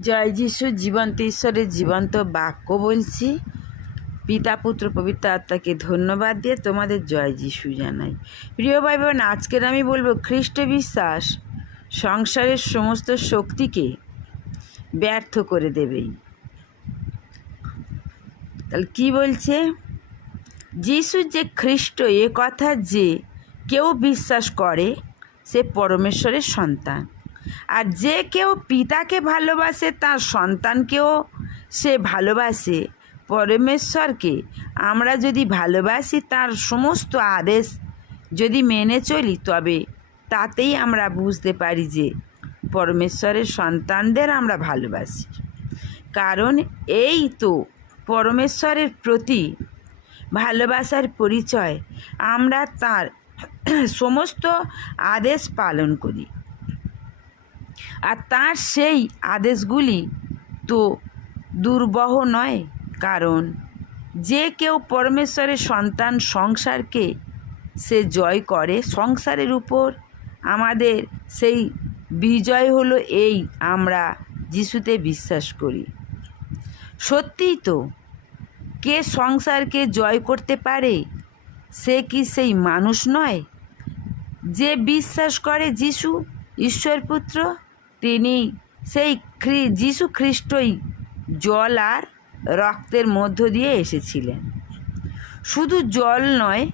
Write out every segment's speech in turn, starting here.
জয় যিশু, জীবন্ত ঈশ্বরের জীবন্ত বাক্য বলছি। পিতা, পুত্র, পবিত্র আত্মাকে ধন্যবাদ দিয়ে তোমাদের জয় যিশু জানাই। প্রিয় ভাই বোন আজকের আমি বলব খ্রিস্ট বিশ্বাস সংসারের সমস্ত শক্তিকে ব্যর্থ করে দেবেই তাহলে কি বলছে? যিশু যে খ্রিস্ট, এ কথা যে কেউ বিশ্বাস করে, সে পরমেশ্বরের সন্তান। আর যে কেউ পিতাকে ভালোবাসে, তার সন্তানকেও সে ভালোবাসে। পরমেশ্বরকে আমরা যদি ভালোবাসি, তার সমস্ত আদেশ যদি মেনে চলি, তবে তাতেই আমরা বুঝতে পারি যে পরমেশ্বরের সন্তানদের আমরা ভালোবাসি। কারণ এই তো পরমেশ্বরের প্রতি ভালোবাসার পরিচয়। আমরা তার সমস্ত আদেশ পালন করি। আর তার সেই আদেশগুলি তো দুর্বহ নয়, কারণ যে কেউ পরমেশ্বরের সন্তান সংসারকে সে জয় করে, সংসারের উপর আমাদের সেই বিজয় হলো এই আমরা যিশুতে বিশ্বাস করি। সত্যিই তো, কে সংসারকে জয় করতে পারে, সে কি সেই মানুষ নয় যে বিশ্বাস করে যিশু? ঈশ্বরপুত্র, তিনি সেই খ্রি, যিশু খ্রিস্টই জল আর রক্তের মধ্য দিয়ে এসেছিলেন। শুধু জল নয়,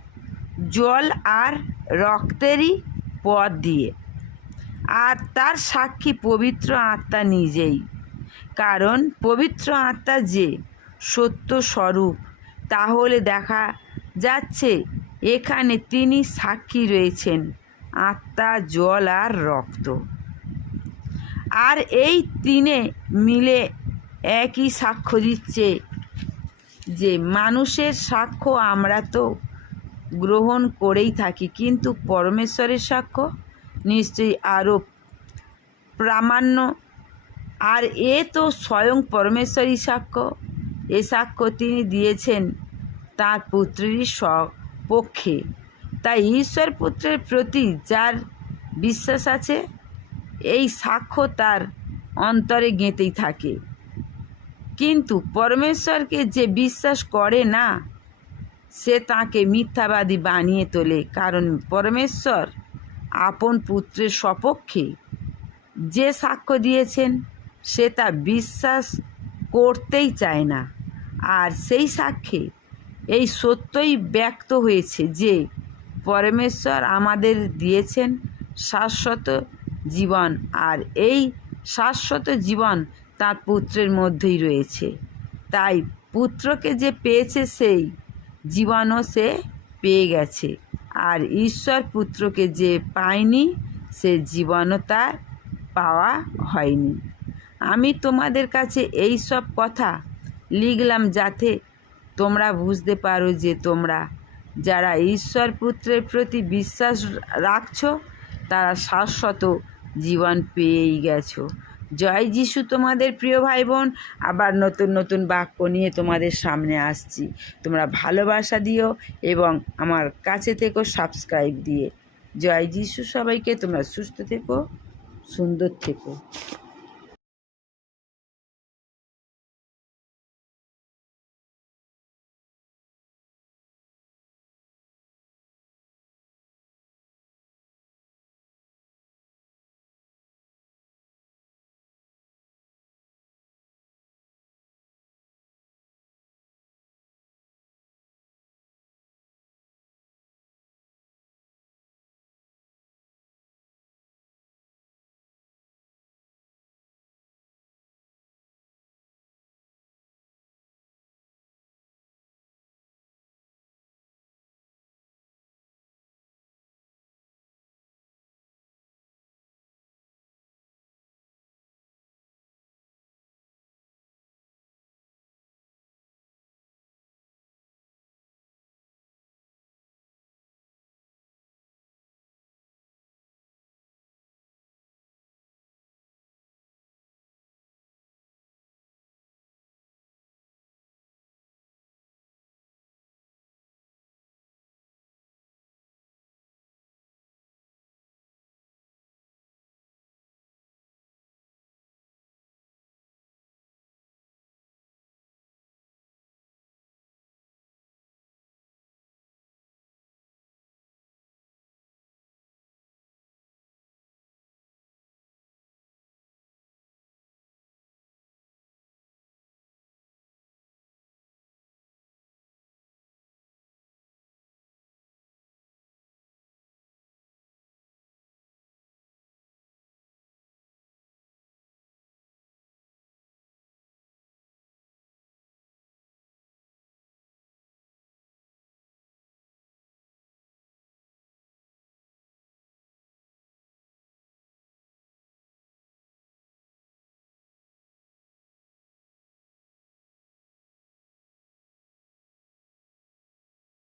জল আর রক্তেরই পথ দিয়ে। আর তার সাক্ষী পবিত্র আত্মা নিজেই। কারণ পবিত্র আত্মা যে সত্য স্বরূপ, তাহলে দেখা যাচ্ছে এখানে তিনি সাক্ষী রয়েছেন। আত্মা, জল আর রক্ত। আর এই তিনে মিলে একই সাক্ষ্য দিচ্ছে যে মানুষের সাক্ষ্য আমরা তো গ্রহণ করেই থাকি, কিন্তু পরমেশ্বরের সাক্ষ্য নিশ্চয়ই আরও প্রামাণ্য। আর এ তো স্বয়ং পরমেশ্বরই সাক্ষ্য। এ সাক্ষ্য তিনি দিয়েছেন তার পুত্রেরই পক্ষে। তাই ঈশ্বর পুত্রের প্রতি যার বিশ্বাস আছে, এই সাক্ষ্য তার অন্তরে গেঁথেই থাকে। কিন্তু পরমেশ্বরকে যে বিশ্বাস করে না, সে তাকে মিথ্যাবাদী বানিয়ে তোলে। কারণ পরমেশ্বর আপন পুত্রের সপক্ষে যে সাক্ষ্য দিয়েছেন, সে তা বিশ্বাস করতেই চায় না। আর সেই সাক্ষ্যে এই সত্যই ব্যক্ত হয়েছে যে পরমেশ্বর আমাদের দিয়েছেন শাশ্বত জীবন, আর এই শাশ্বত জীবন তার পুত্রের মধ্যেই রয়েছে। তাই পুত্রকে যে পেয়েছে সেই জীবনও সে পেয়ে গেছে, আর ঈশ্বর পুত্রকে যে পায়নি, সে জীবনও তার পাওয়া হয়নি। আমি তোমাদের কাছে এই সব কথা লিখলাম যাতে তোমরা বুঝতে পারো যে তোমরা যারা ঈশ্বর পুত্রের প্রতি বিশ্বাস রাখছ, তারা শাশ্বত জীবন পেয়েই গেছো। জয় যিশু তোমাদের প্রিয় ভাই বোন আবার নতুন নতুন বাক্য নিয়ে তোমাদের সামনে আসছি। তোমরা ভালোবাসা দিও এবং আমার কাছে থেকো সাবস্ক্রাইব দিয়ে। জয় যিশু সবাইকে, তোমরা সুস্থ থেকো, সুন্দর থেকো।